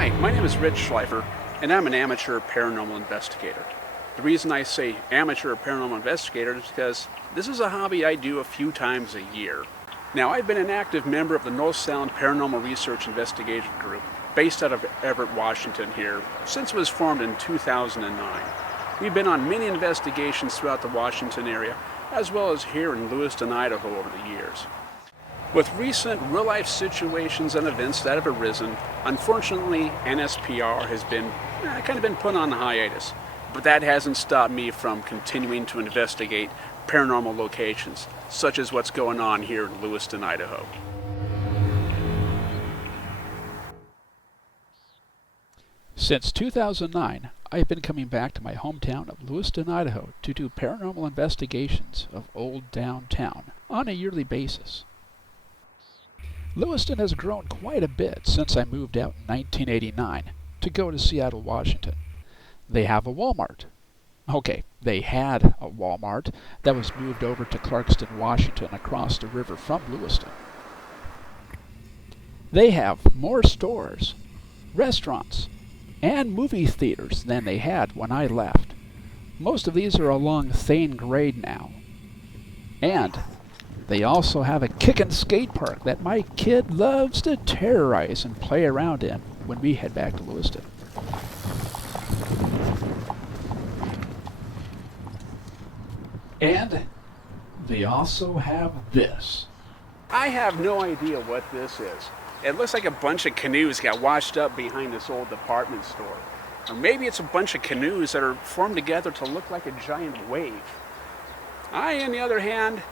Hi, my name is Rich Schleifer, and I'm an amateur paranormal investigator. The reason I say amateur paranormal investigator is because this is a hobby I do a few times a year. Now, I've been an active member of the North Sound Paranormal Research Investigation Group, based out of Everett, Washington here, since it was formed in 2009. We've been on many investigations throughout the Washington area, as well as here in Lewiston, Idaho over the years. With recent real-life situations and events that have arisen, unfortunately, NSPR has been put on hiatus. But that hasn't stopped me from continuing to investigate paranormal locations, such as what's going on here in Lewiston, Idaho. Since 2009, I've been coming back to my hometown of Lewiston, Idaho to do paranormal investigations of old downtown on a yearly basis. Lewiston has grown quite a bit since I moved out in 1989 to go to Seattle, Washington. They have a Walmart. Okay, they had a Walmart that was moved over to Clarkston, Washington, across the river from Lewiston. They have more stores, restaurants, and movie theaters than they had when I left. Most of these are along Thane Grade now. And they also have a kickin' skate park that my kid loves to terrorize and play around in when we head back to Lewiston. And they also have this. I have no idea what this is. It looks like a bunch of canoes got washed up behind this old department store. Or maybe it's a bunch of canoes that are formed together to look like a giant wave. I, on the other hand,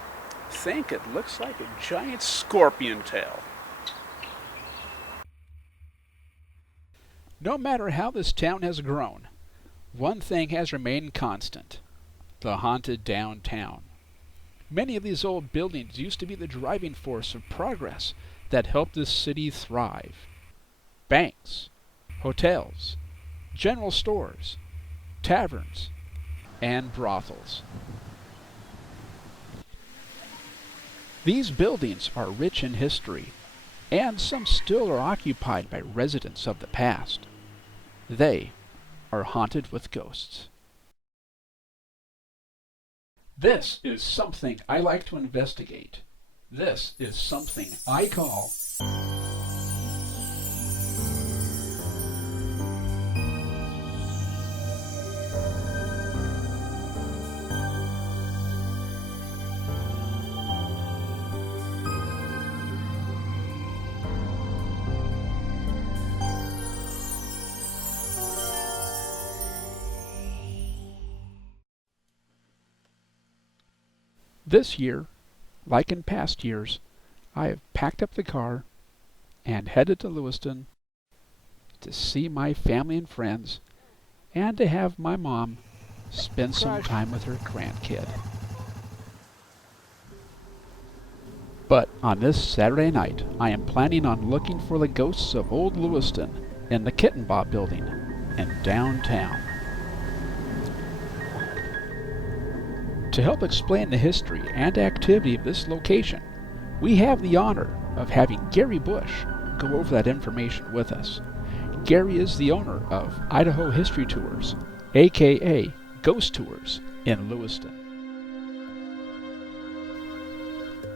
think it looks like a giant scorpion tail. No matter how this town has grown, one thing has remained constant: the haunted downtown. Many of these old buildings used to be the driving force of progress that helped this city thrive. Banks, hotels, general stores, taverns, and brothels. These buildings are rich in history, and some still are occupied by residents of the past. They are haunted with ghosts. This is something I like to investigate. This is something I call This year, like in past years, I have packed up the car and headed to Lewiston to see my family and friends and to have my mom spend some time with her grandkid. But on this Saturday night, I am planning on looking for the ghosts of old Lewiston in the Kettenbach building in downtown. To help explain the history and activity of this location, we have the honor of having Garry Bush go over that information with us. Garry is the owner of Idaho History Tours, aka Ghost Tours, in Lewiston.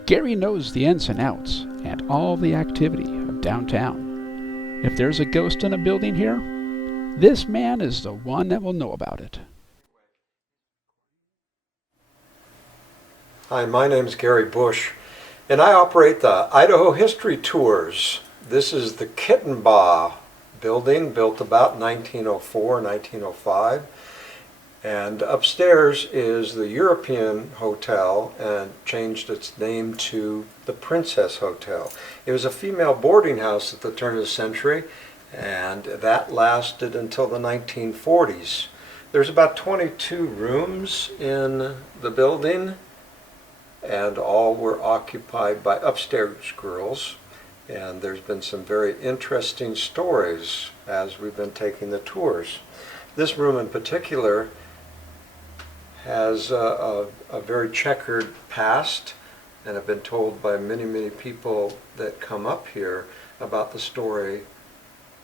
Garry knows the ins and outs and all the activity of downtown. If there's a ghost in a building here, this man is the one that will know about it. Hi, my name is Garry Bush, and I operate the Idaho History Tours. This is the Kettenbach building, built about 1904, 1905. And upstairs is the European Hotel, and changed its name to the Princess Hotel. It was a female boarding house at the turn of the century, and that lasted until the 1940s. There's about 22 rooms in the building, and all were occupied by upstairs girls. And there's been some very interesting stories as we've been taking the tours. This room in particular has a very checkered past, and have been told by many, many people that come up here about the story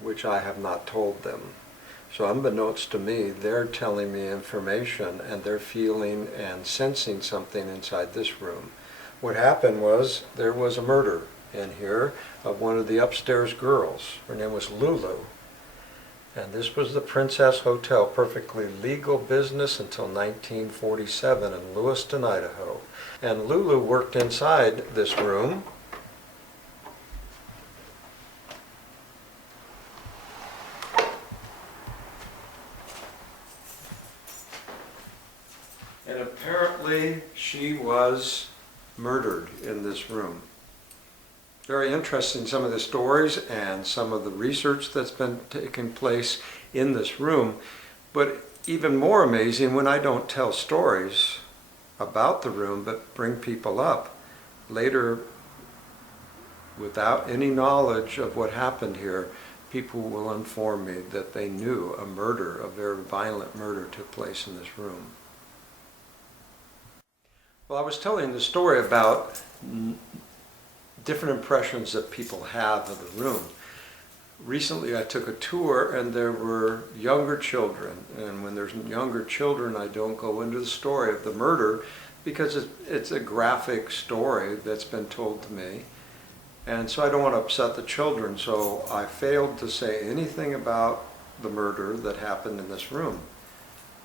which I have not told them. So unbeknownst to me, they're telling me information and they're feeling and sensing something inside this room. What happened was there was a murder in here of one of the upstairs girls. Her name was Lulu. And this was the Princess Hotel, perfectly legal business until 1947 in Lewiston, Idaho. And Lulu worked inside this room. And apparently she was murdered in this room. Very interesting, some of the stories and some of the research that's been taking place in this room. But even more amazing when I don't tell stories about the room but bring people up later without any knowledge of what happened here. People will inform me that they knew a murder, a very violent murder took place in this room. Well, I was telling the story about different impressions that people have of the room. Recently I took a tour and there were younger children, and when there's younger children I don't go into the story of the murder because it's a graphic story that's been told to me, and so I don't want to upset the children, so I failed to say anything about the murder that happened in this room.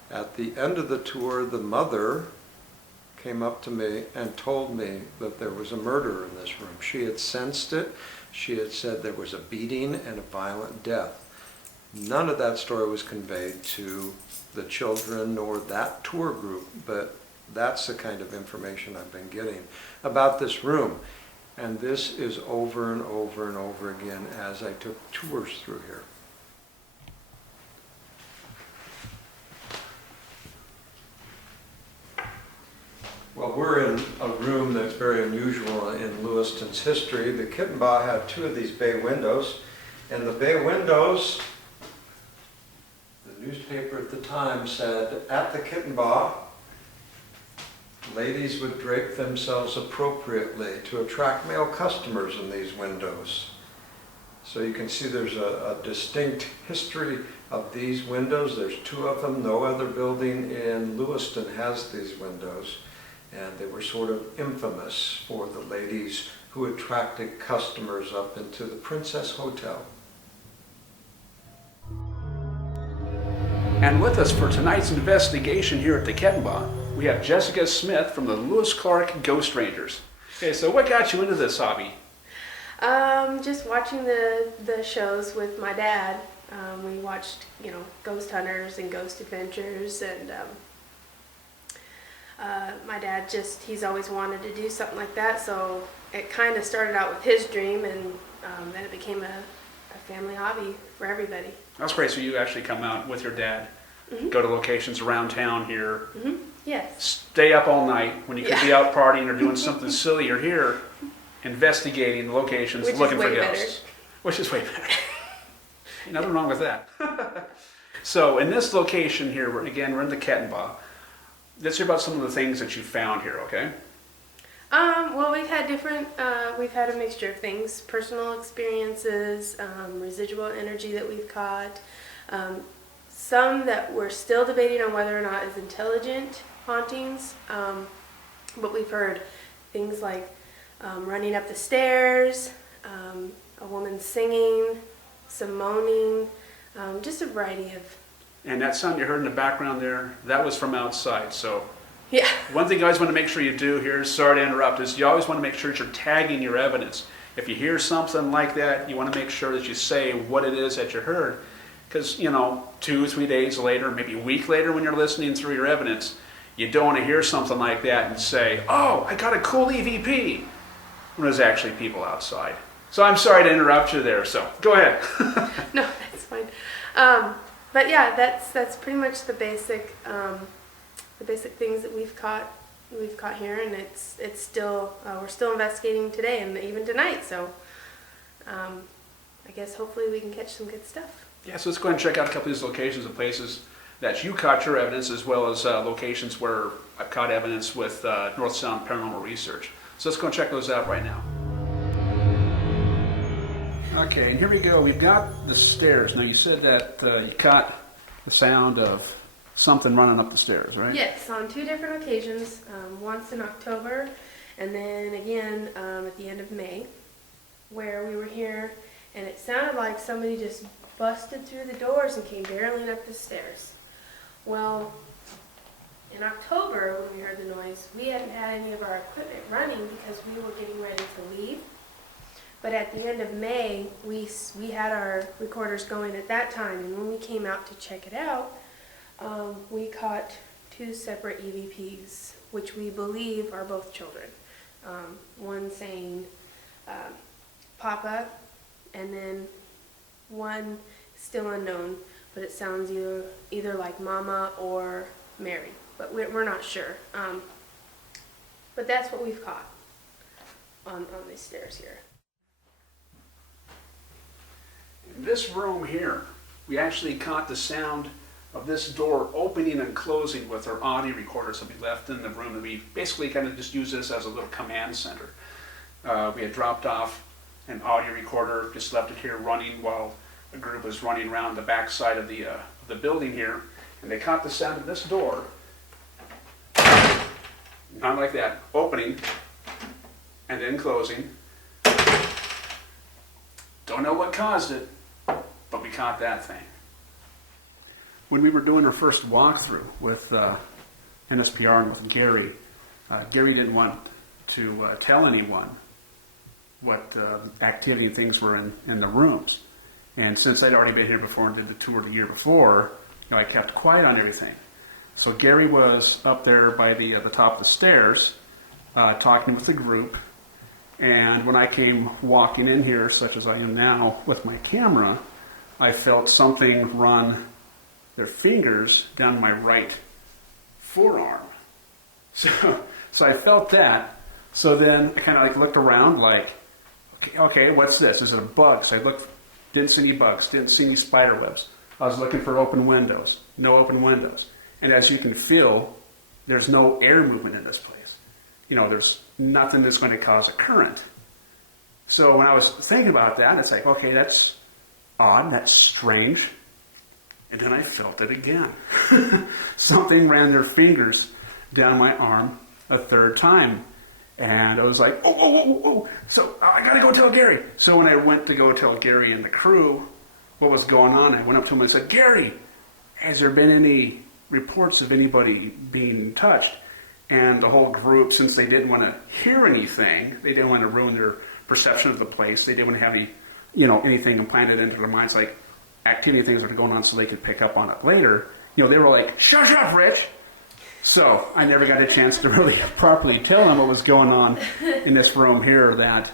At the end of the tour, the mother came up to me and told me that there was a murder in this room. She had sensed it. She had said there was a beating and a violent death. None of that story was conveyed to the children nor that tour group, but that's the kind of information I've been getting about this room. And this is over and over and over again as I took tours through here. Well, we're in a room that's very unusual in Lewiston's history. The Kettenbach had two of these bay windows, and the bay windows, the newspaper at the time said, at the Kettenbach, ladies would drape themselves appropriately to attract male customers in these windows. So you can see there's a distinct history of these windows. There's two of them. No other building in Lewiston has these windows. And they were sort of infamous for the ladies who attracted customers up into the Princess Hotel. And with us for tonight's investigation here at the Kettenbach, we have Jessica Smith from the Lewis Clark Ghost Rangers. Okay, so what got you into this hobby? Just watching the shows with my dad. We watched, Ghost Hunters and Ghost Adventures, and my dad he's always wanted to do something like that, so it kind of started out with his dream, and then it became a family hobby for everybody. That's great, so you actually come out with your dad, Mm-hmm. go to locations around town here, Mm-hmm. Yes. stay up all night when you could be out partying or doing something silly. You're here investigating the locations, Which looking is for way ghosts. better. Which is way better. Nothing wrong with that. So in this location here, we're in the Kettenbach. Let's hear about some of the things that you found here, okay? Well, we've had a mixture of things, personal experiences, residual energy that we've caught, some that we're still debating on whether or not is intelligent hauntings, but we've heard things like running up the stairs, a woman singing, some moaning, just a variety of. And that sound you heard in the background there, that was from outside. So Yeah. one thing you always want to make sure you do here, sorry to interrupt, is you always want to make sure that you're tagging your evidence. If you hear something like that, you want to make sure that you say what it is that you heard. Because, 2 or 3 days later, maybe a week later when you're listening through your evidence, you don't want to hear something like that and say, oh, I got a cool EVP, when there's actually people outside. So I'm sorry to interrupt you there, so go ahead. No, that's fine. But yeah, that's pretty much the basic things that we've caught here, and it's still we're still investigating today and even tonight. So I guess hopefully we can catch some good stuff. Yeah, so let's go ahead and check out a couple of these locations and places that you caught your evidence, as well as locations where I've caught evidence with North Sound Paranormal Research. So let's go and check those out right now. Okay, and here we go. We've got the stairs. Now, you said that you caught the sound of something running up the stairs, right? Yes, on 2 different occasions. Once in October, and then again at the end of May, where we were here, and it sounded like somebody just busted through the doors and came barreling up the stairs. Well, in October, when we heard the noise, we hadn't had any of our equipment running because we were getting ready to leave. But at the end of May, we had our recorders going at that time, and when we came out to check it out, we caught 2 separate EVPs, which we believe are both children. One saying Papa, and then one still unknown, but it sounds either like Mama or Mary, but we're not sure. But that's what we've caught on these stairs here. In this room here, we actually caught the sound of this door opening and closing with our audio recorders that we left in the room, and we basically kind of just used this as a little command center. We had dropped off an audio recorder, just left it here running while a group was running around the back side of the building here, and they caught the sound of this door, not like that, opening and then closing. Don't know what caused it, but we caught that thing. When we were doing our first walkthrough with NSPR and with Garry, Garry didn't want to tell anyone what activity and things were in the rooms. And since I'd already been here before and did the tour the year before, I kept quiet on everything. So Garry was up there by the top of the stairs talking with the group. And when I came walking in here, such as I am now, with my camera, I felt something run their fingers down my right forearm. So I felt that. So then I kind of looked around like, okay, what's this? Is it a bug? So I looked, didn't see any bugs, didn't see any spider webs. I was looking for open windows, no open windows. And as you can feel, there's no air movement in this place. There's nothing that's going to cause a current. So when I was thinking about that, it's like, okay, that's odd, that's strange. And then I felt it again. Something ran their fingers down my arm a 3rd time. And I was like, oh. So I got to go tell Garry. So when I went to go tell Garry and the crew what was going on, I went up to him and said, Garry, has there been any reports of anybody being touched? And the whole group, since they didn't want to hear anything, they didn't want to ruin their perception of the place, they didn't want to have anything implanted into their minds, like activity things that are going on so they could pick up on it later. They were like, shut up, Rich! So I never got a chance to really properly tell them what was going on in this room here, that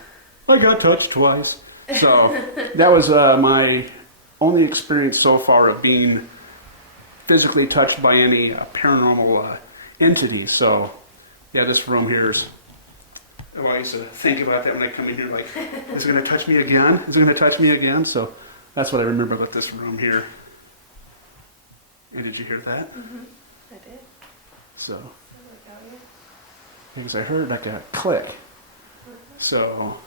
I got touched twice. So that was my only experience so far of being physically touched by any paranormal entity. So yeah, this room here is, I used to think about that when I come in here, like, is it going to touch me again? Is it going to touch me again? So that's what I remember about this room here. And did you hear that? Mm-hmm. I did. So, because I heard like a click. Mm-hmm. So,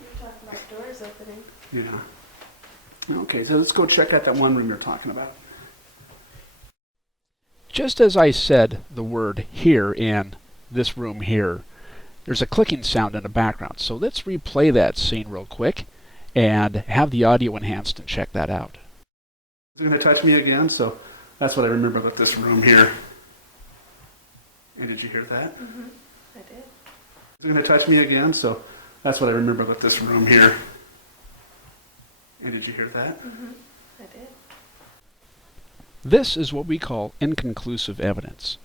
You're talking about doors opening. yeah. Okay, so let's go check out that one room you're talking about. Just as I said the word here in this room here, there's a clicking sound in the background. So let's replay that scene real quick and have the audio enhanced and check that out. Is it going to touch me again? So that's what I remember about this room here. And did you hear that? Mm-hmm. I did. Is it going to touch me again? So that's what I remember about this room here. And did you hear that? Mm-hmm. I did. This is what we call inconclusive evidence.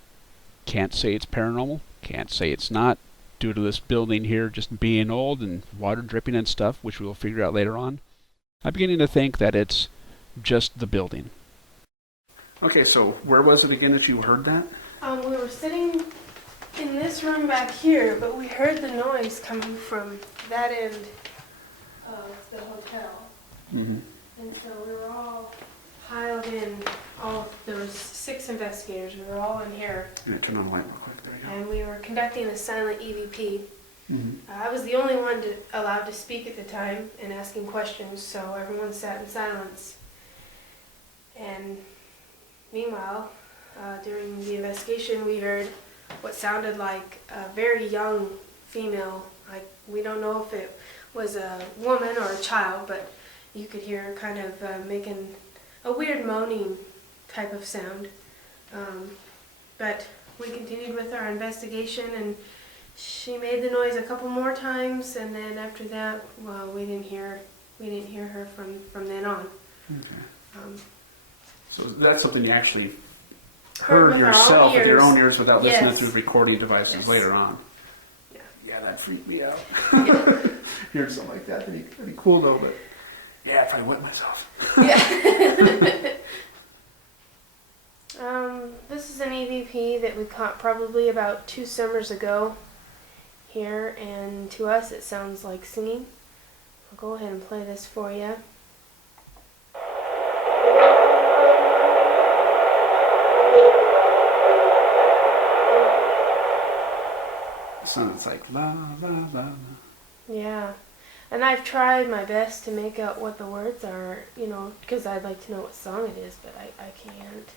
Can't say it's paranormal, can't say it's not, due to this building here just being old and water dripping and stuff, which we'll figure out later on. I'm beginning to think that it's just the building. Okay, so where was it again that you heard that? We were sitting in this room back here, but we heard the noise coming from that end of the hotel. Mm-hmm. And so we were all piled in. There was 6 investigators. We were all in here. Yeah, turn on the light real quick. There you go. And we were conducting a silent EVP. I was the only one allowed to speak at the time and asking questions, so everyone sat in silence. And meanwhile, during the investigation, we heard what sounded like a very young female. Like, we don't know if it was a woman or a child, but you could hear her kind of making a weird moaning type of sound. But we continued with our investigation, and she made the noise a couple more times, and then after that, well, we didn't hear her from then on. Okay. So that's something you actually Heard heard with our yourself own with your ears. own ears without listening Yes. through recording devices Yes. later on. Yeah. Yeah, that freaked me out. Yeah. Hearing something like that, pretty cool though, but yeah, I probably wet myself. Yeah. This is an EVP that we caught probably about 2 summers ago here, and to us it sounds like singing. I'll go ahead and play this for you. It sounds like la la la la. Yeah. And I've tried my best to make out what the words are, you know, because I'd like to know what song it is, but I can't.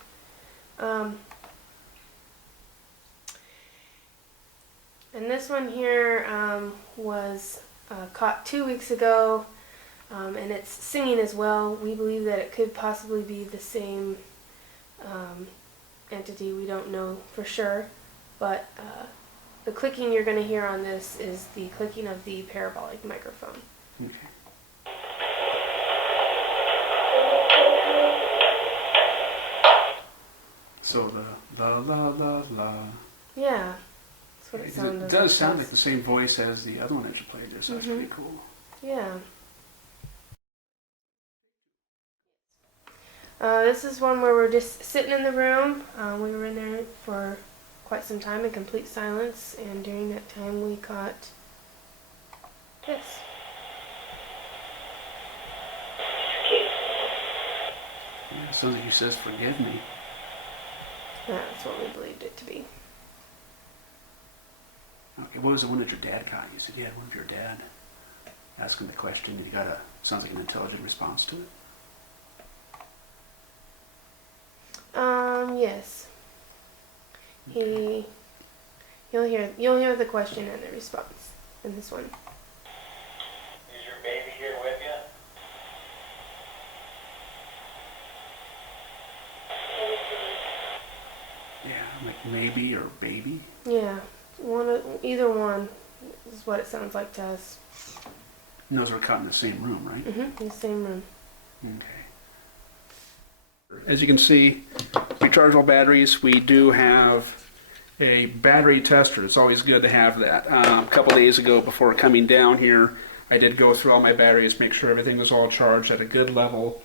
And this one here was caught 2 weeks ago, and it's singing as well. We believe that it could possibly be the same entity. We don't know for sure, but the clicking you're going to hear on this is the clicking of the parabolic microphone. Okay. So the la la la la. Yeah, that's what it sounded It does sound like the same voice as the other one that you played just. That's pretty cool. Yeah. This is one where we're just sitting in the room. We were in there for quite some time in complete silence, and during that time we caught this. Yeah, it sounds like he says, "Forgive me." That's what we believed it to be. Okay, what was the one that your dad caught? You said you had one of your dad asking the question, and you got sounds like an intelligent response to it. Yes. You'll hear the question and the response in this one. Is your baby here with you? Yeah, like maybe or baby. Yeah, either one is what it sounds like to us. And those were caught in the same room, right? In the same room. Okay. As you can see, rechargeable batteries, we do have a battery tester. It's always good to have that. A couple days ago before coming down here, I did go through all my batteries, make sure everything was all charged at a good level.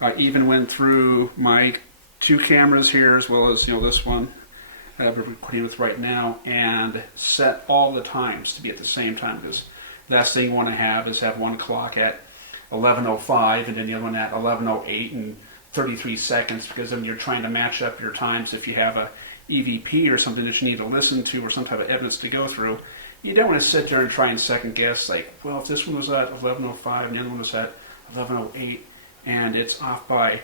I even went through my 2 cameras here, as well as this one we're recording with right now, and set all the times to be at the same time, because last thing you want to have is have one clock at 11:05 and then the other one at 11:08 and 33 seconds, because then you're trying to match up your times. If you have a EVP or something that you need to listen to or some type of evidence to go through, you don't want to sit there and try and second guess, like, well, if this one was at 11:05 and the other one was at 11:08 and it's off by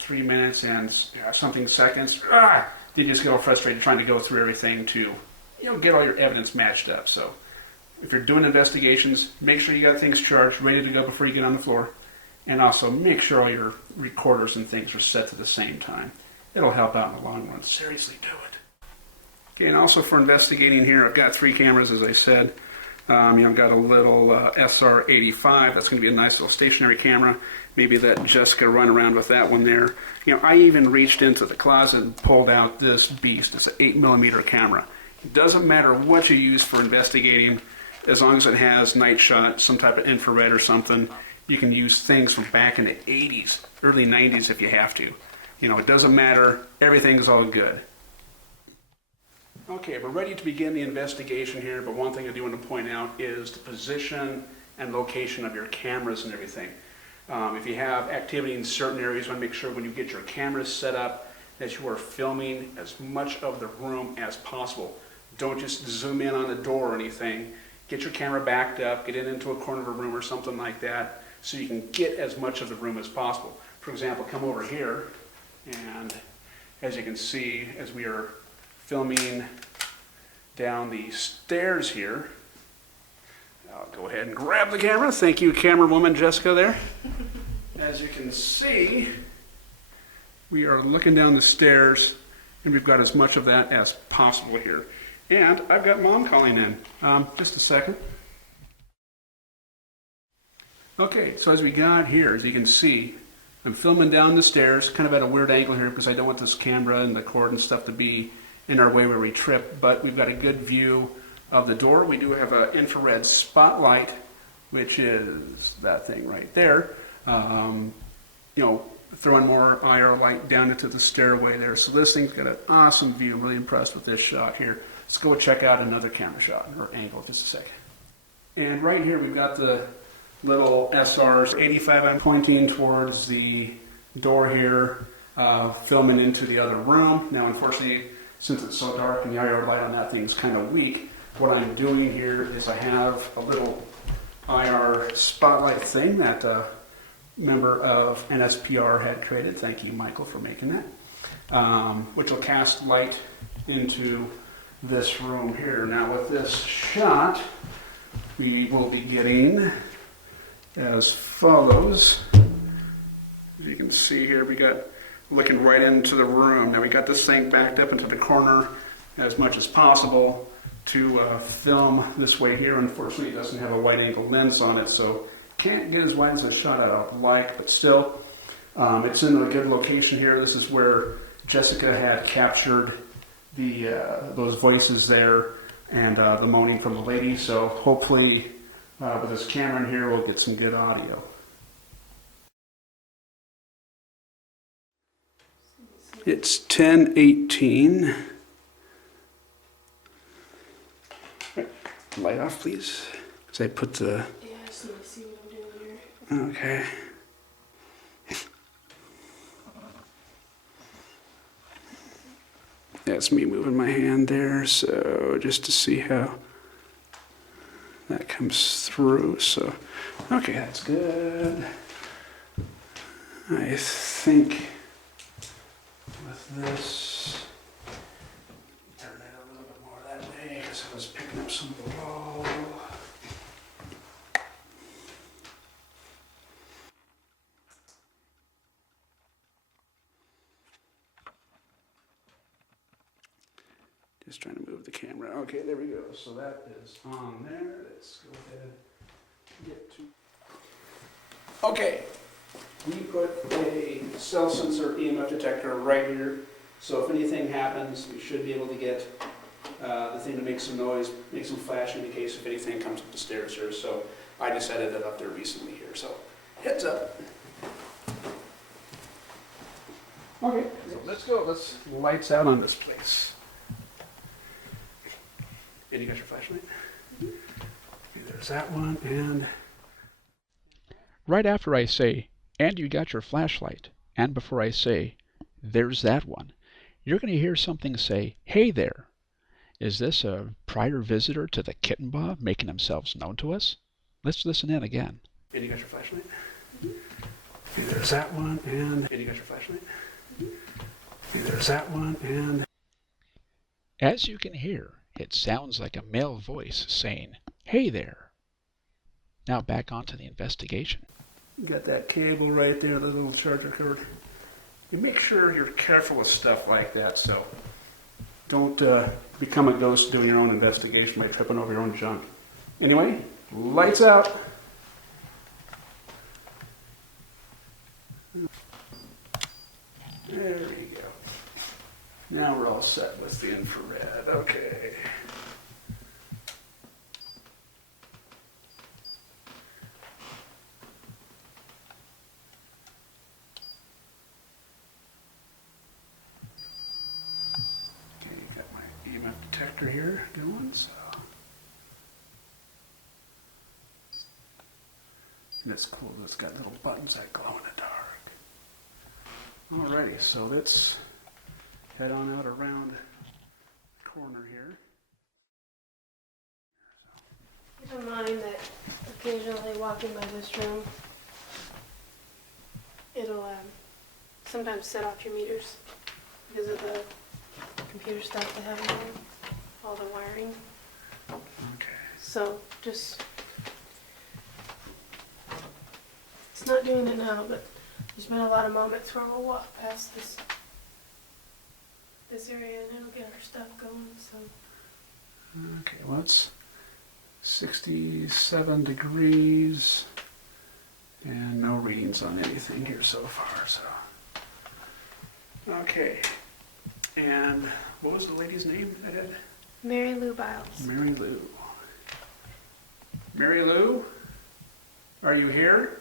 3 minutes and something seconds, then you just get all frustrated trying to go through everything to get all your evidence matched up. So if you're doing investigations, make sure you got things charged, ready to go before you get on the floor. And also make sure all your recorders and things are set to the same time. It'll help out in the long run. Seriously, do it. Okay, and also for investigating here, I've got 3 cameras, as I said. I've got a little SR85. That's going to be a nice little stationary camera. Maybe let Jessica run around with that one there. I even reached into the closet and pulled out this beast. It's an 8mm camera. It doesn't matter what you use for investigating, as long as it has night shot, some type of infrared or something. You can use things from back in the 80s, early 90s if you have to. It doesn't matter. Everything's all good. Okay, we're ready to begin the investigation here, but one thing I do want to point out is the position and location of your cameras and everything. If you have activity in certain areas, you want to make sure when you get your cameras set up that you are filming as much of the room as possible. Don't just zoom in on the door or anything. get your camera backed up, get it into a corner of a room or something like that, so you can get as much of the room as possible. For example, come over here, and as you can see, as we are filming down the stairs here, I'll go ahead and grab the camera. Thank you, camerawoman Jessica there. As you can see, we are looking down the stairs, and we've got as much of that as possible here. And I've got Mom calling in. Just a second. Okay, so as we got here, as you can see, I'm filming down the stairs, kind of at a weird angle here because I don't want this camera and the cord and stuff to be in our way where we trip, but we've got a good view of the door. We do have an infrared spotlight, which is that thing right there. Throwing more IR light down into the stairway there. So this thing's got an awesome view. I'm really impressed with this shot here. Let's go check out another camera shot or angle just a second. And right here we've got the little SRs, 85. I'm pointing towards the door here, filming into the other room. Now unfortunately, since it's so dark and the IR light on that thing's kind of weak, what I'm doing here is I have a little IR spotlight thing that a member of NSPR had created. Thank you, Michael, for making that, which will cast light into this room here. Now with this shot, we will be getting as follows. As you can see here, we got looking right into the room. Now we got this thing backed up into the corner as much as possible to film this way here. Unfortunately, it doesn't have a wide angle lens on it, so can't get as wide as a shot I would like, but still, it's in a good location here. This is where Jessica had captured the those voices there and the moaning from the lady. So hopefully, with this camera in here, we'll get some good audio. It's 10:18. Light off, please. Because I put the... Yeah, I just need to see what I'm doing here. Okay. That's me moving my hand there, so just to see how that comes through. So, okay, that's good. I think with this, turn it a little bit more that way because I was picking up some below. Just trying to move the camera. Okay, there we go. So that is on there. Let's go ahead and get to... Okay, we put a cell sensor EMF detector right here. So if anything happens, we should be able to get the thing to make some noise, make some flash in case if anything comes up the stairs here. So I just added it up there recently here. So heads up. Okay, so let's go. Let's lights out on this place. And you got your flashlight? Okay, there's that one, and... Right after I say, and you got your flashlight, and before I say, there's that one, you're going to hear something say, hey there. Is this a prior visitor to the Kettenbach making themselves known to us? Let's listen in again. And you got your flashlight? Okay, there's that one, and you got your flashlight? Okay, there's that one, and... As you can hear, it sounds like a male voice saying, hey there. Now back onto the investigation. You got that cable right there, the little charger cord. You make sure you're careful with stuff like that, so don't become a ghost doing your own investigation by tripping over your own junk. Anyway, lights out. There we go. Now we're all set with the infrared. Okay. Okay, got my EMF detector here going, so. And it's cool, it's got little buttons that glow in the dark. Alrighty, so let's head on out around the corner here. I don't mind that occasionally walking by this room, it'll sometimes set off your meters because of the computer stuff they have in there, all the wiring. Okay. So just, it's not doing it now, but there's been a lot of moments where we'll walk past this area and it'll get our stuff going. So Okay, well, it's 67 degrees and no readings on anything here so far, so. Okay, and what was the lady's name that had? Mary Lou Biles. Mary Lou. Mary Lou, are you here?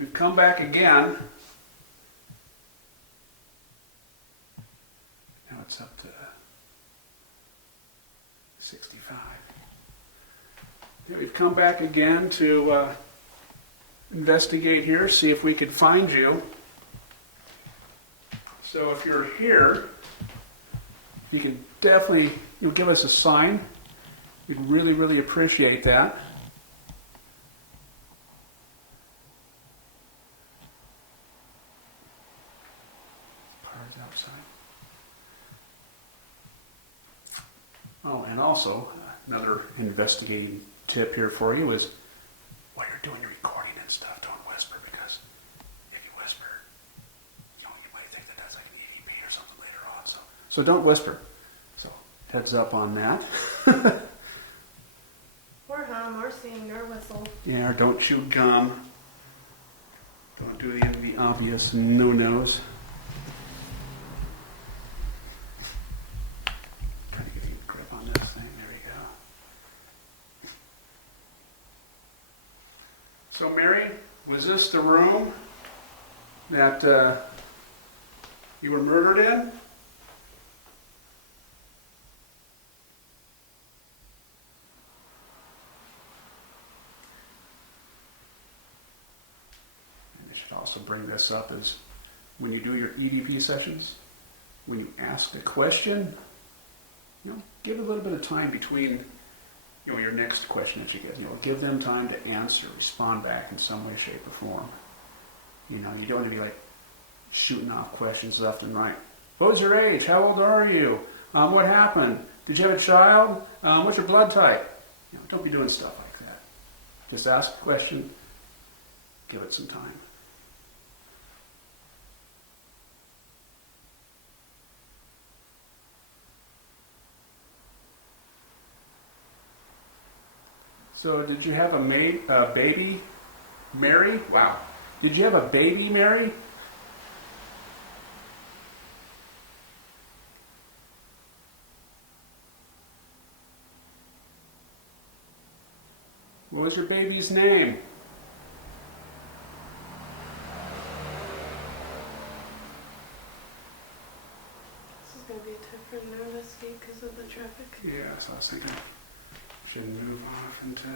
We've come back again. Now it's up to 65. Yeah, we've come back again to investigate here, see if we could find you. So if you're here, you can definitely give us a sign. We'd really, really appreciate that. Outside. Oh, and also, another investigating tip here for you is while you're doing your recording and stuff, don't whisper, because if you whisper, you might think that that's like an EVP or something later on. So don't whisper. So heads up on that. Or hum, or sing, or whistle. Yeah, or don't chew gum. Don't do the obvious no-nos. So Mary, was this the room that you were murdered in? And I should also bring this up is when you do your EVP sessions, when you ask a question, give a little bit of time between your next question that you get. Give them time to answer, respond back in some way, shape, or form. You don't want to be like shooting off questions left and right. What was your age? How old are you? What happened? Did you have a child? What's your blood type? Don't be doing stuff like that. Just ask a question, give it some time. So did you have a baby, Mary? Wow. Did you have a baby, Mary? What was your baby's name? This is going to be a tough for an investigate because of the traffic. Yeah, so I was thinking should move off into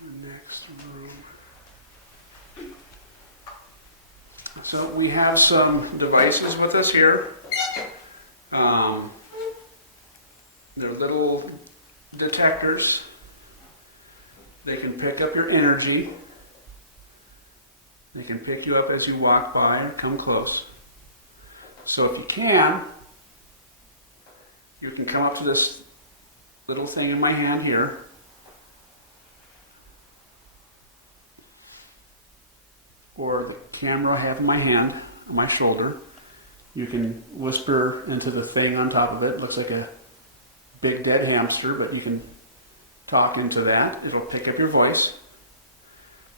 the next room. So we have some devices with us here. They're little detectors. They can pick up your energy. They can pick you up as you walk by and come close. So if you can come up to this little thing in my hand here. Or the camera I have in my hand, on my shoulder. You can whisper into the thing on top of it. It looks like a big dead hamster, but you can talk into that. It'll pick up your voice.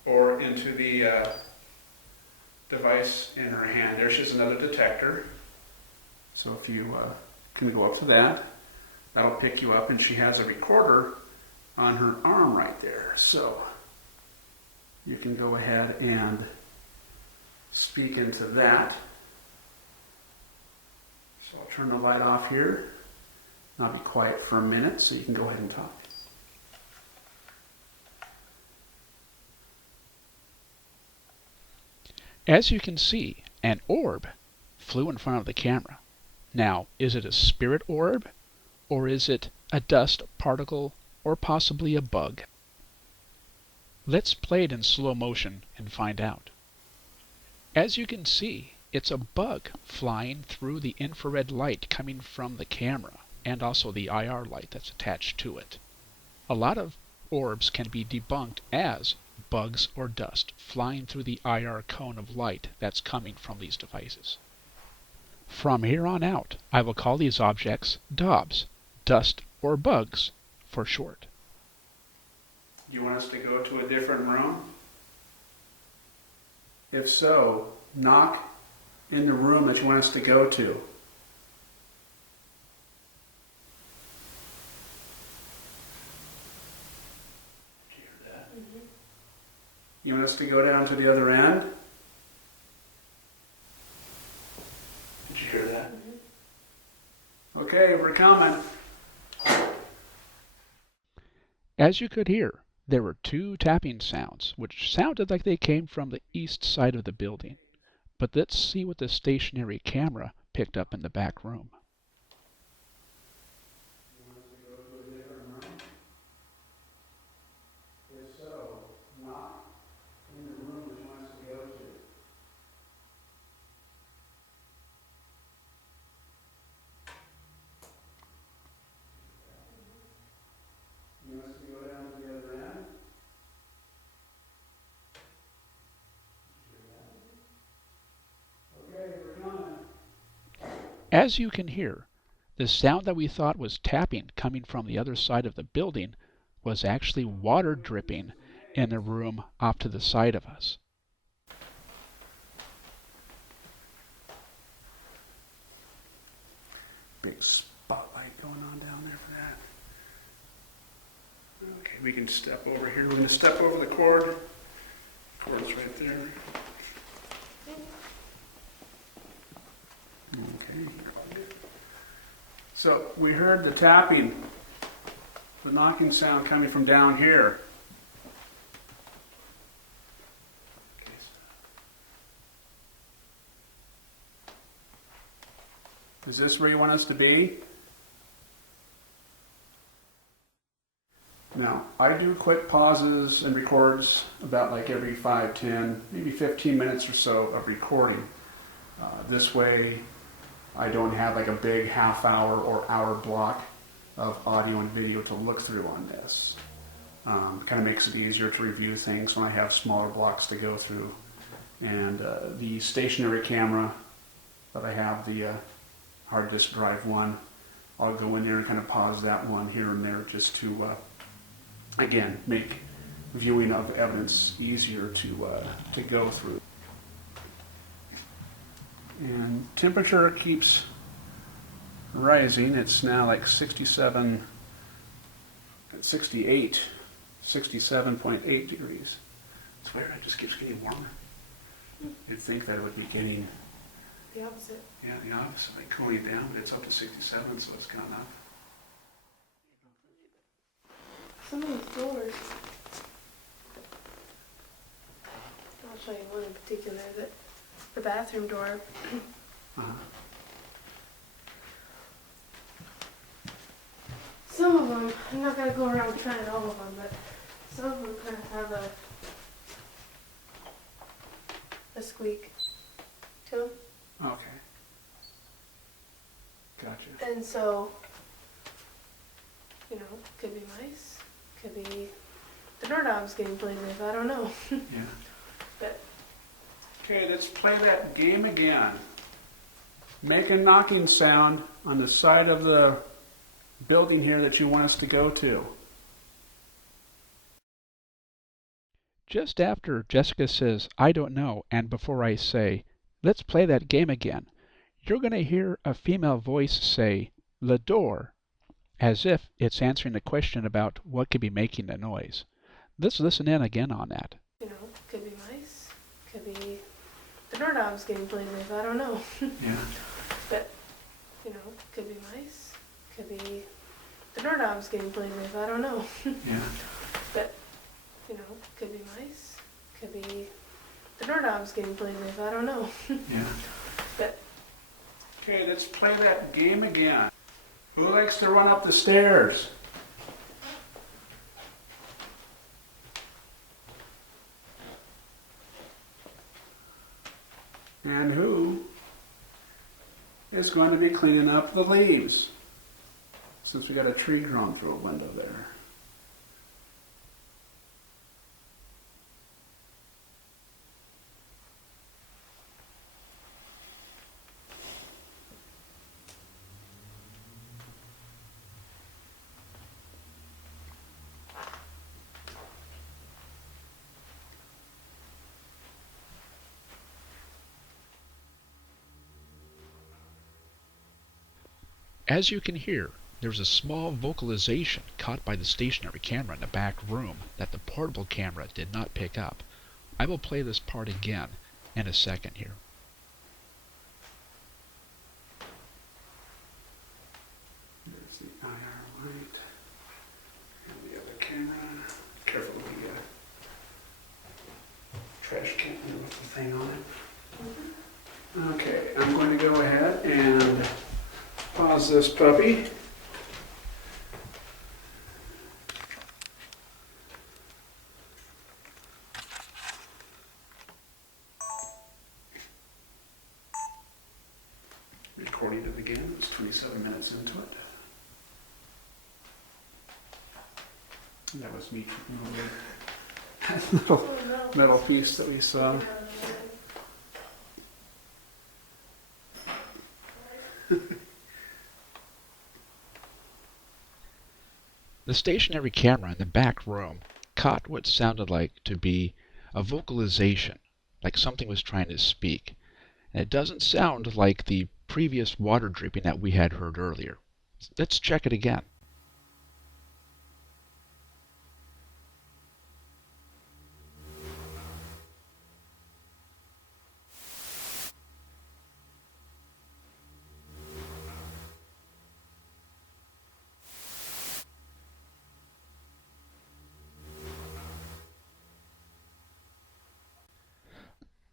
Or into the device in her hand. There's just another detector. So if you can go up to that, that'll pick you up, and she has a recorder on her arm right there. So you can go ahead and speak into that. So I'll turn the light off here. I'll be quiet for a minute so you can go ahead and talk. As you can see, an orb flew in front of the camera. Now, is it a spirit orb, or is it a dust particle, or possibly a bug? Let's play it in slow motion and find out. As you can see, it's a bug flying through the infrared light coming from the camera, and also the IR light that's attached to it. A lot of orbs can be debunked as bugs or dust flying through the IR cone of light that's coming from these devices. From here on out, I will call these objects DOBs, dust or bugs for short. Do you want us to go to a different room? If so, knock in the room that you want us to go to. Did you hear that? Mm-hmm. You want us to go down to the other end? Did you hear that? Mm-hmm. Okay, we're coming. As you could hear, there were two tapping sounds, which sounded like they came from the east side of the building. But let's see what the stationary camera picked up in the back room. You want us to go to a different room? If so, knock in the room that you want us to go to. You want us to go down to the other end? Okay, we're coming. As you can hear, the sound that we thought was tapping coming from the other side of the building was actually water dripping in the room off to the side of us. Big spotlight going on down there for that. Okay, we can step over here. We're going to step over the cord. Cord's right there. Okay. So we heard the tapping, the knocking sound coming from down here. Is this where you want us to be? Now, I do quick pauses and records about like every 5, 10, maybe 15 minutes or so of recording. This way, I don't have like a big half-hour or hour block of audio and video to look through on this. Kind of makes it easier to review things when I have smaller blocks to go through. And the stationary camera that I have, the hard disk drive one, I'll go in there and kind of pause that one here and there just to, again, make viewing of evidence easier to go through. And temperature keeps rising. It's now like 67, 68, 67.8 degrees. It's weird, it just keeps getting warmer. You'd think that it would be getting The opposite. Yeah, the opposite, like cooling down, but it's up to 67, so it's gone up. Some of these doors. I'll show you one in particular. The bathroom door. Uh-huh. Some of them, I'm not going to go around trying all of them, but some of them kind of have a squeak to them. Okay. Gotcha. And so, could be mice, could be the doorknob's getting played with, I don't know. Yeah. But Okay, let's play that game again. Make a knocking sound on the side of the building here that you want us to go to. Just after Jessica says, "I don't know," and before I say, "Let's play that game again," you're going to hear a female voice say, "Le door," as if it's answering a question about what could be making the noise. Let's listen in again on that. could be mice, could be the doorknob's getting played with, I don't know. Yeah. But, could be mice, could be the doorknob's getting played with, I don't know. Yeah. But, could be mice, could be the doorknob's getting played with, I don't know. Yeah. But, Okay, let's play that game again. Who likes to run up the stairs? And who is going to be cleaning up the leaves? Since we got a tree growing through a window there. As you can hear, there's a small vocalization caught by the stationary camera in the back room that the portable camera did not pick up. I will play this part again in a second here. There's the IR light and the other camera. Careful with the trash can with the thing on it. Okay, I'm going to go ahead and pause this puppy. Recording it again. It's 27 minutes into it. That was me moving that little metal piece that we saw. The stationary camera in the back room caught what sounded like to be a vocalization, like something was trying to speak. And it doesn't sound like the previous water dripping that we had heard earlier. Let's check it again.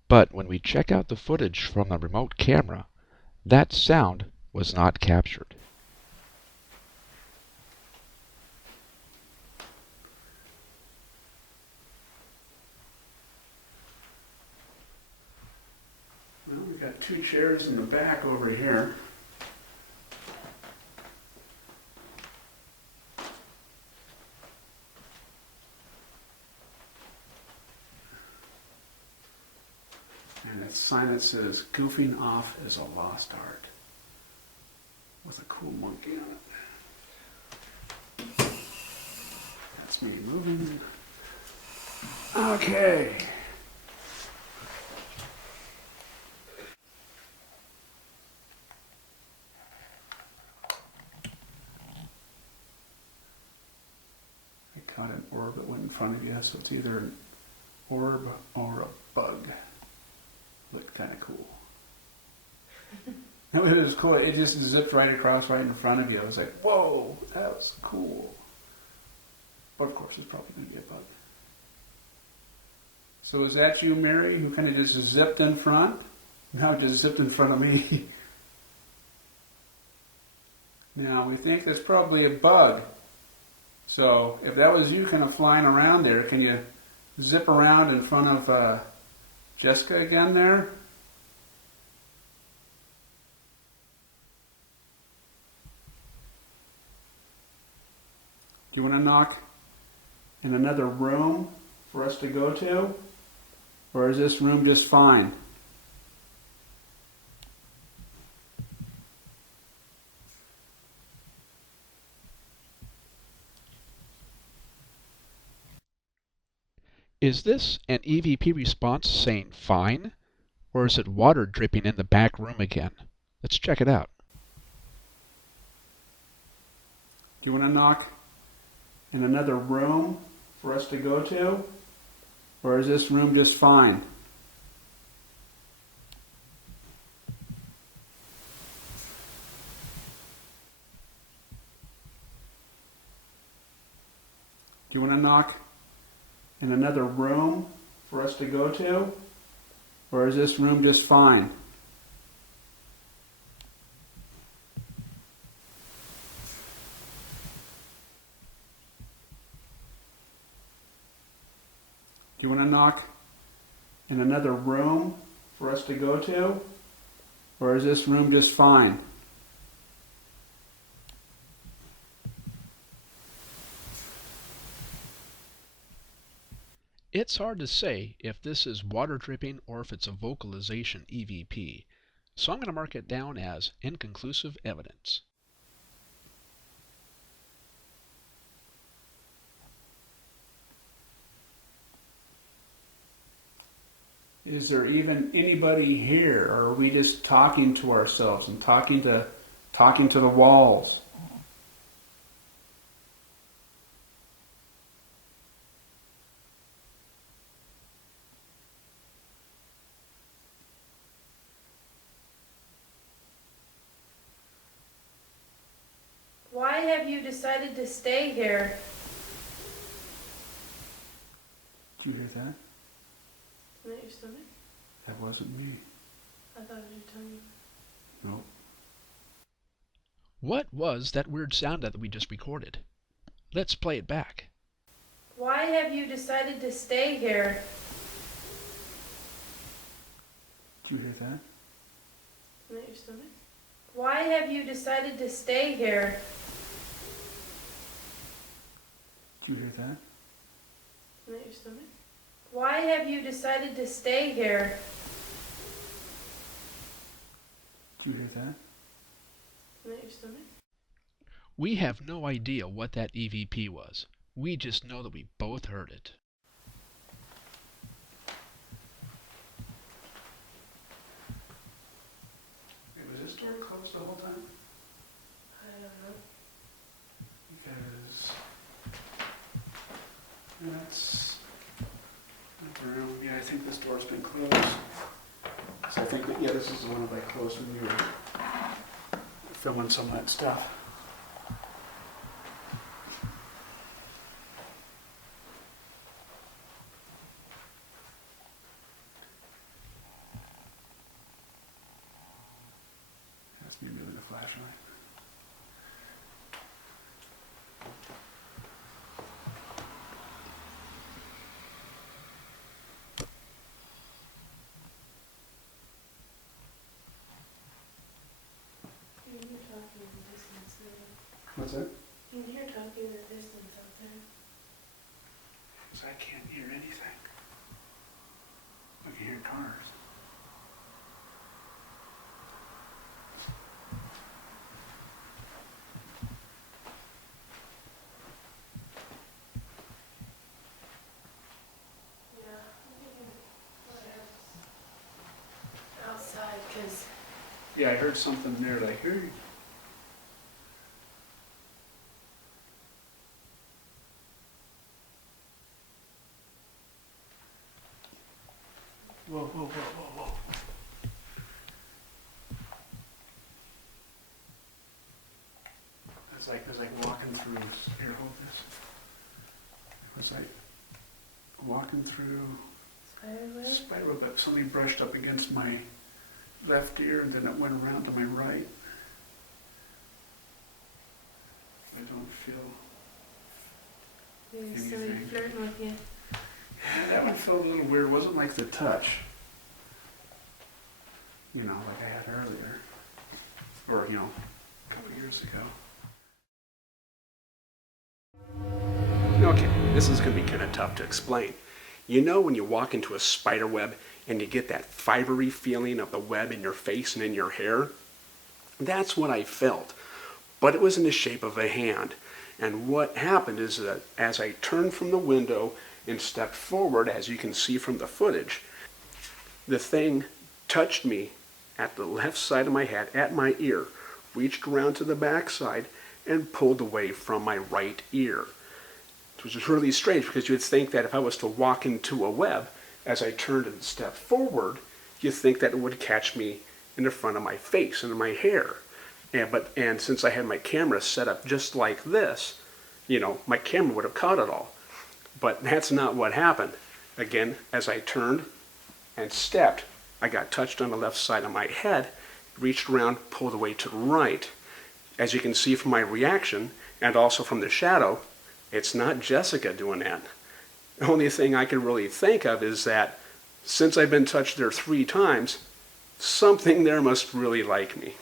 But when we check out the footage from the remote camera, that sound was not captured. Well, we've got two chairs in the back over here. And a sign that says, "Goofing off is a lost art," with a cool monkey on it. That's me moving. Okay. I caught an orb that went in front of you, so it's either an orb or a bug. Looked kind of cool. It was cool. It just zipped right across right in front of you. I was like, whoa, that was cool. But of course, it's probably going to be a bug. So is that you, Mary, who kind of just zipped in front? Now it just zipped in front of me. Now, we think that's probably a bug. So if that was you kind of flying around there, can you zip around in front of Jessica again there? Do you want to knock in another room for us to go to? Or is this room just fine? Is this an EVP response saying fine? Or is it water dripping in the back room again? Let's check it out. Do you want to knock in another room for us to go to? Or is this room just fine? Do you want to knock in another room for us to go to? Or is this room just fine? You want to knock in another room for us to go to? Or is this room just fine? It's hard to say if this is water dripping or if it's a vocalization EVP, so I'm going to mark it down as inconclusive evidence. Is there even anybody here, or are we just talking to ourselves and talking to the walls? Why have you decided to stay here? Did you hear that? Isn't that your stomach? That wasn't me. I thought it was your tummy. Nope. What was that weird sound that we just recorded? Let's play it back. Why have you decided to stay here? Did you hear that? Isn't that your stomach? Why have you decided to stay here? Did you hear that? Isn't that your stomach? Why have you decided to stay here? Did you hear that? Isn't that your stomach? We have no idea what that EVP was. We just know that we both heard it. Wait, was this door closed the whole time? I don't know. Because that's not the room. Yeah, I think this door's been closed. So I think that, yeah, this is the one that I closed when you were filming some of that stuff. That's me moving the flashlight. You can hear talking in the distance there. What's that? You can hear talking in the distance out there. Because I can't hear anything. I can hear cars. Yeah, outside, because Yeah, I heard something there. Did I hear you? Whoa, whoa, whoa, whoa, whoa. It's like walking through, here, hold this. It's like walking through spiderweb. spiderweb, but something brushed up against my left ear and then it went around to my right. I don't feel Maybe somebody anything. flirting with you. That one felt a little weird. It wasn't like the touch, you know, like I had earlier, or, you know, a couple years ago. Okay, this is going to be kind of tough to explain. You know when you walk into a spider web and you get that fibery feeling of the web in your face and in your hair? That's what I felt, but it was in the shape of a hand. And what happened is that as I turned from the window and stepped forward, as you can see from the footage, the thing touched me at the left side of my head, at my ear, reached around to the back side, and pulled away from my right ear. Which is really strange because you would think that if I was to walk into a web, as I turned and stepped forward, you'd think that it would catch me in the front of my face and in my hair. And since I had my camera set up just like this, you know, my camera would have caught it all. But that's not what happened. Again, as I turned and stepped, I got touched on the left side of my head, reached around, pulled away to the right. As you can see from my reaction, and also from the shadow, it's not Jessica doing that. The only thing I can really think of is that since I've been touched there 3 times, something there must really like me.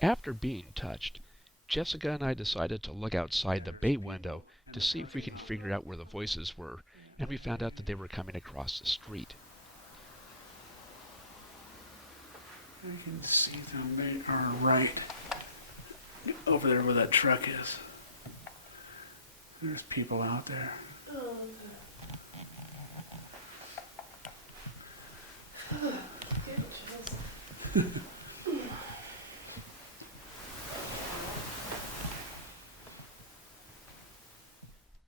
After being touched, Jessica and I decided to look outside the bay window to see if we can figure out where the voices were, and we found out that they were coming across the street. I can see them. They are right over there where that truck is. There's people out there. Oh. Good choice.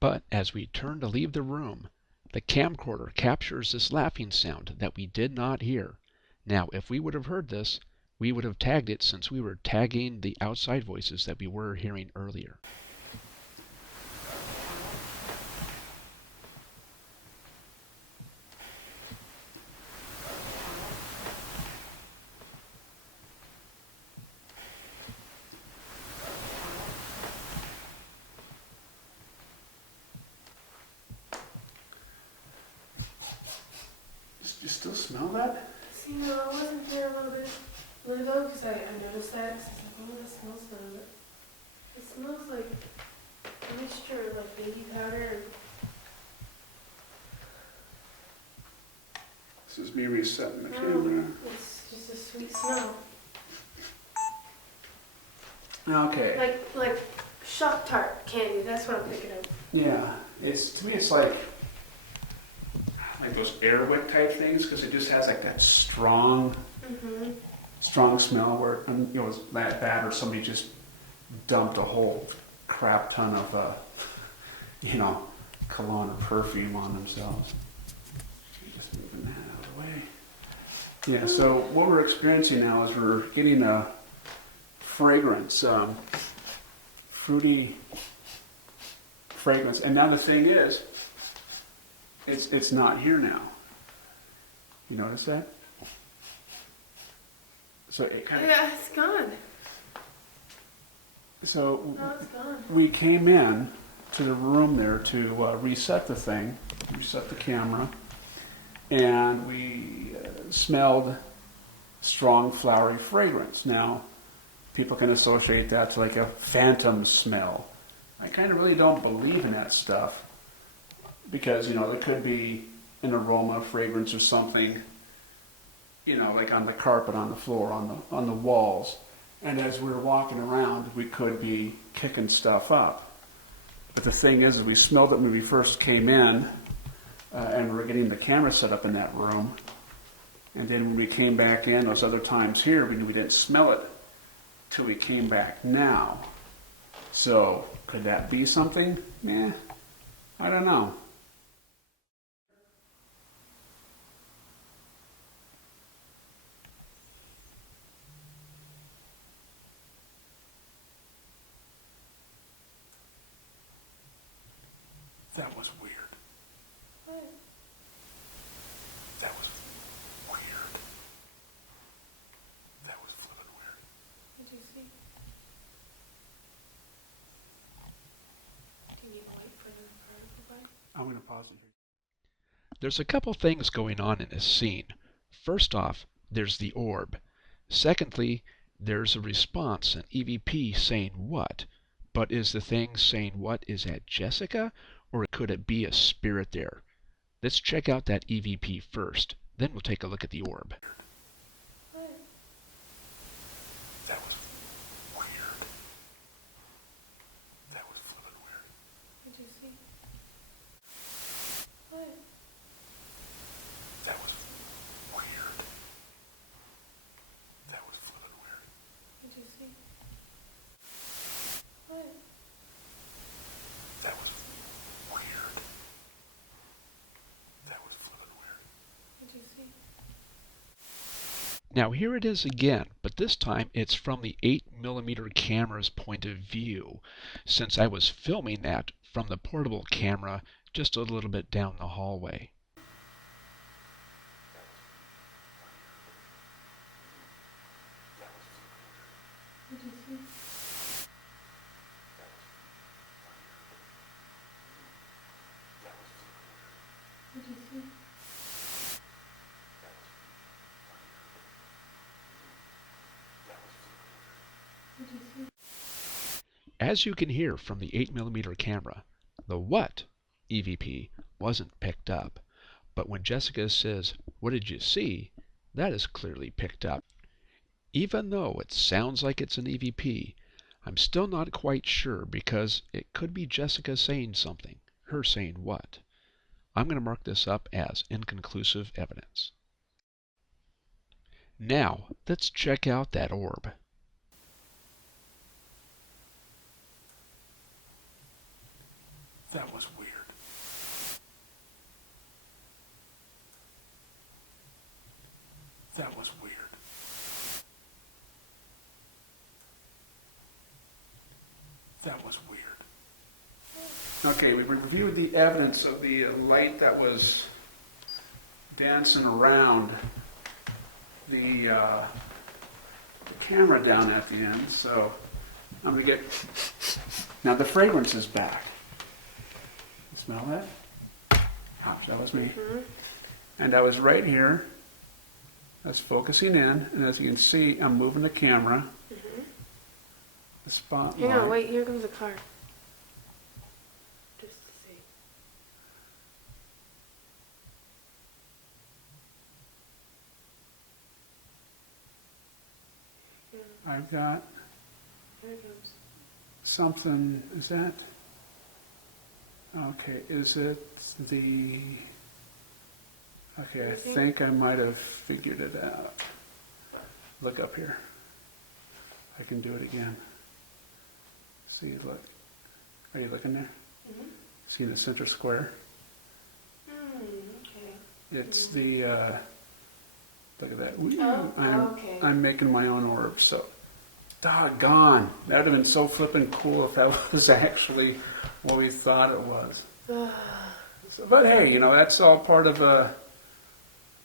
But as we turn to leave the room, the camcorder captures this laughing sound that we did not hear. Now, if we would have heard this, we would have tagged it since we were tagging the outside voices that we were hearing earlier. You still smell that? See, no, I wasn't there a little ago because I noticed that. 'Cause I was like, oh, that smells good. It smells like a mixture of like baby powder and This is me resetting the camera. it's just a sweet smell. Okay. Like Shock Tart candy, that's what I'm thinking of. Yeah. To me it's like those Airwick type things because it just has like that strong smell where it's that or somebody just dumped a whole crap ton of cologne or perfume on themselves. Just moving that out of the way. Yeah, so what we're experiencing now is we're getting a fragrance, fruity fragrance, and now the thing is, it's not here now. You notice that? So it kind of. Yeah, it's gone. So No, it's gone. we came in to the room there to reset the thing, reset the camera, and we smelled strong flowery fragrance. Now, people can associate that to like a phantom smell. I kind of really don't believe in that stuff. Because, there could be an aroma, fragrance, or something, like on the carpet, on the floor, on the walls. And as we're walking around, we could be kicking stuff up. But the thing is, we smelled it when we first came in, and we were getting the camera set up in that room. And then when we came back in, those other times here, we knew we didn't smell it till we came back now. So, could that be something? I don't know. That was weird. What? That was weird. That was flippin' weird. Did you see? Do you need a light for the particle bud? I'm going to pause it here. There's a couple things going on in this scene. First off, there's the orb. Secondly, there's a response, an EVP saying what? But is the thing saying what? Is that Jessica? Or could it be a spirit there? Let's check out that EVP first. Then we'll take a look at the orb. What? That was weird. That was flippin' weird. Did you see? What? That was weird. That was flippin' weird. Did you see? What? That was weird. That was flippin' weird. Did you see? Now here it is again, but this time it's from the 8mm camera's point of view, since I was filming that from the portable camera just a little bit down the hallway. Did you see? As you can hear from the 8mm camera, the what EVP wasn't picked up. But when Jessica says, "What did you see?" that is clearly picked up. Even though it sounds like it's an EVP, I'm still not quite sure because it could be Jessica saying something. Her saying what? I'm going to mark this up as inconclusive evidence. Now, let's check out that orb. That was weird. That was weird. That was weird. Okay, we reviewed the evidence of the light that was dancing around the camera down at the end, so I'm going to get... Now the fragrance is back. You smell that? Ouch, that was me. Mm-hmm. And I was right here. I was focusing in, and as you can see, I'm moving the camera. Mm-hmm. The spotlight. Hang on, wait, here comes a car. Just to see. Yeah, I've got there it comes. something. Is that? Okay, is it the... Okay, I think I might have figured it out. Look up here. I can do it again. See, look. Are you looking there? Mm-hmm. See the center square? Okay. It's the, look at that. Ooh, Oh, okay. I'm making my own orbs, so doggone. That would have been so flippin' cool if that was actually what we thought it was. So, but hey, you know, that's all part of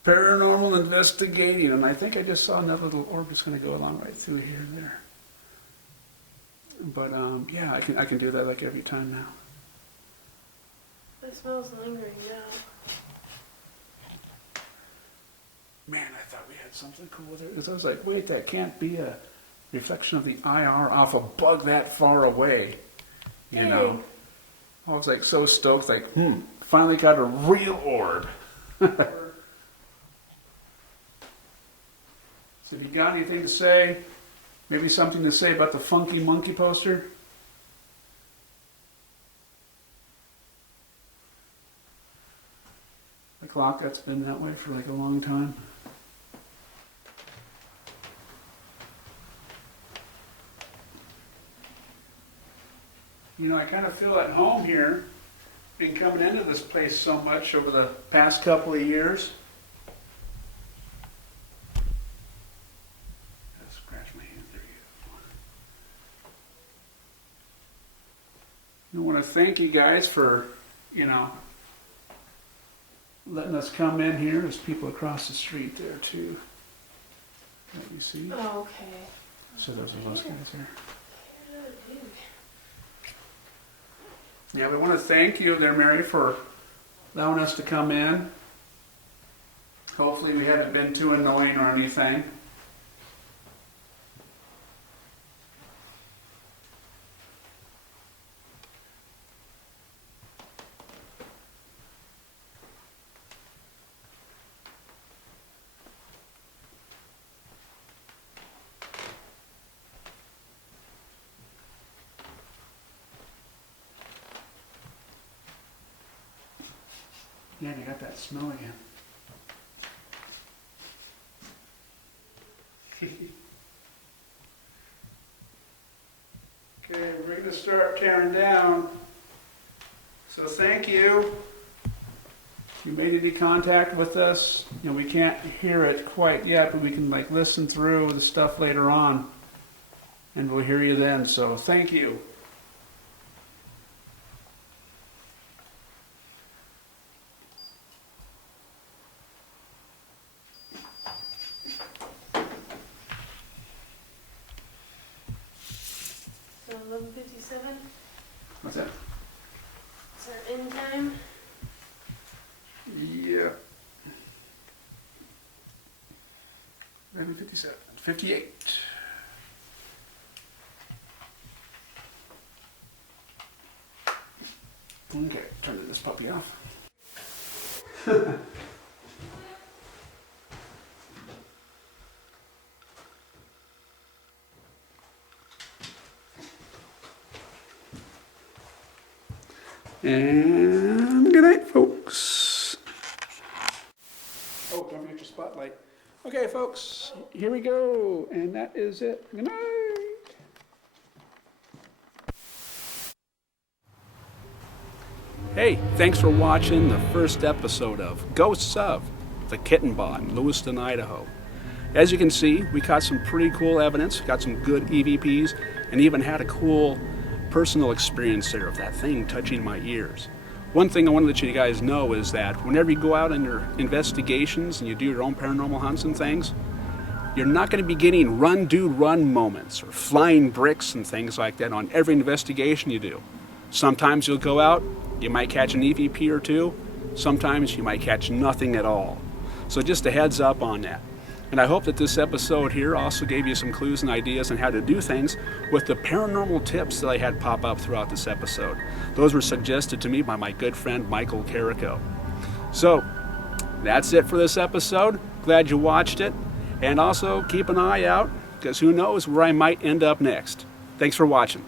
paranormal investigating, and I think I just saw another little orb that's going to go along right through here and there. But yeah, I can do that like every time now. It smells lingering now. Man, I thought we had something cool there. Because I was like, wait, that can't be a reflection of the IR off a bug that far away. You know? I was like so stoked, like, finally got a real orb. So if you got anything to say, maybe something to say about the funky monkey poster? The clock, that's been that way for like a long time. You know, I kind of feel at home here, been coming into this place so much over the past couple of years. Scratch my hand, there you go. I want to thank you guys for, you know, letting us come in here. There's people across the street there too. Let me see. Oh, okay. So those are those guys there. Yeah, we want to thank you there, Mary, for allowing us to come in. Hopefully we haven't been too annoying or anything. Yeah, you got that smell again. Okay, we're going to start tearing down. So thank you. You made any contact with us. You know, we can't hear it quite yet, but we can like listen through the stuff later on, and we'll hear you then. So thank you. So 11:57. What's that? Is our end time? Yeah. 11:57. 58. Okay, turn this puppy off. And good night, folks. Oh, don't forget your spotlight. Okay, folks, here we go. And that is it. Good night. Hey, thanks for watching the first episode of Ghosts of the Kettenbach in Lewiston, Idaho. As you can see, we caught some pretty cool evidence, got some good EVPs, and even had a cool personal experience there of that thing touching my ears. One thing I want to let you guys know is that whenever you go out on your investigations and you do your own paranormal hunts and things, you're not going to be getting run, dude, run moments or flying bricks and things like that on every investigation you do. Sometimes you'll go out, you might catch an EVP or two. Sometimes you might catch nothing at all. So just a heads up on that. And I hope that this episode here also gave you some clues and ideas on how to do things with the paranormal tips that I had pop up throughout this episode. Those were suggested to me by my good friend Michael Carico. So that's it for this episode. Glad you watched it. And also keep an eye out, because who knows where I might end up next. Thanks for watching.